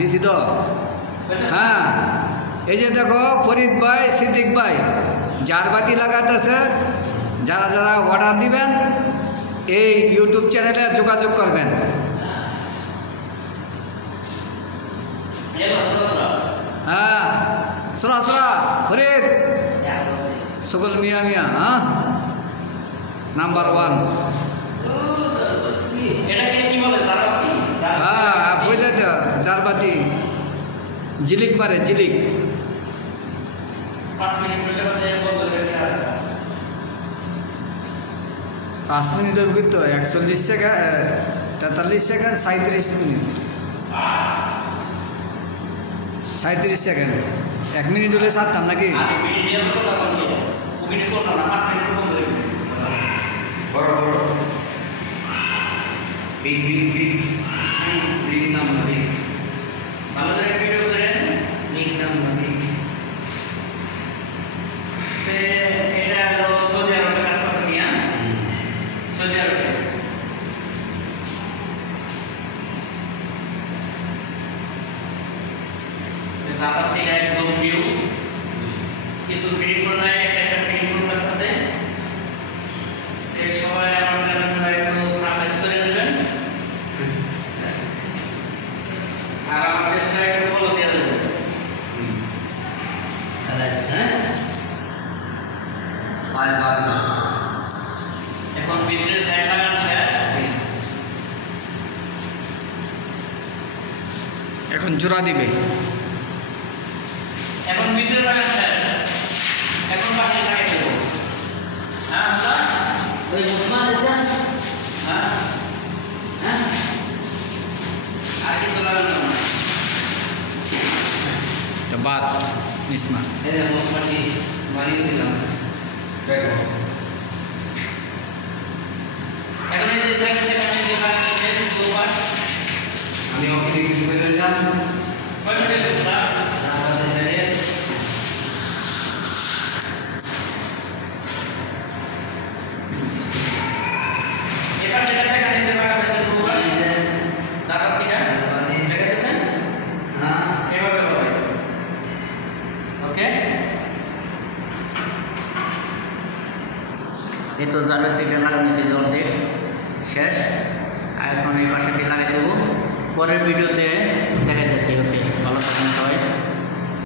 দিছি তো হ্যাঁ এই যে দেখো ফরিদ ভাই সিদ্দিক ভাই জারবাতি লাগাতেছে যারা যারা অর্ডার দিবেন এই ইউটিউব চ্যানেলে যোগাযোগ করবেন হ্যাঁ সরা সরা ফরিদ সকল মিয়া মিয়া হ্যাঁ নাম্বার 1 এটাকে কি বলে জারবাতি হ্যাঁ বুঝলে তো জারবাতি জিলিক মারে জিলিক 5 মিনিট হলে বন্ধ করে দেওয়া 5 মিনিটের ভিতর 41 second 43 second 37 minute 37 second 1 minute হলে সারতাম নাকি আরে মিনিট দিয়ে তো কথা বলি মিনিট করলাম না 5 মিনিট বন্ধ করে বড় বড় big big big big number big ভালো করে ভিডিও করেন বিগ নাম্বার বিগ এটা হলো সৌদি আরবে কাজ করতেছি হ্যাঁ সৌদি আরবে জাপাতি একদম নিউ কিছু ফিডিং করলে একটা ফিডিং করতেছে এই সবাই আমার চ্যানেলটা একটু সাবস্ক্রাইব করে দেবেন আর আমার পেজটা একটু ফলো দিয়ে দেবেন এখন ভিতরে সাইড লাগানো শেষ এখন জোড়া দিবে এখন ভিতরে লাগানো শেষ এখন বাকি লাগাই দেব হ্যাঁ আমরা ওই মুসলমান এটা হ্যাঁ হ্যাঁ আর কিছু লাগানো না তো বাদ ইসমা এই যে মশলাটি বানিয়ে দিলাম দেখো এখন এই যে সাইড থেকে আমি যে লাগাচ্ছি দুবার আমি ওকে ক্লিক করে দিলাম কয় মিনিট স্যার তারপরে দেখে এবার যেটা থেকে নিচে লাগাবেন দুবার তারপর কি না দেখাচ্ছেন হ্যাঁ এভাবে হবে ওকে এই তো জাবের দিকে লাগানো ছিল অর্ধেক শেষ আর এখন এই পাশে লাগাই দেবো পরের ভিডিওতে দেখাইতেছি ওকে ভালো থাকুন সবাই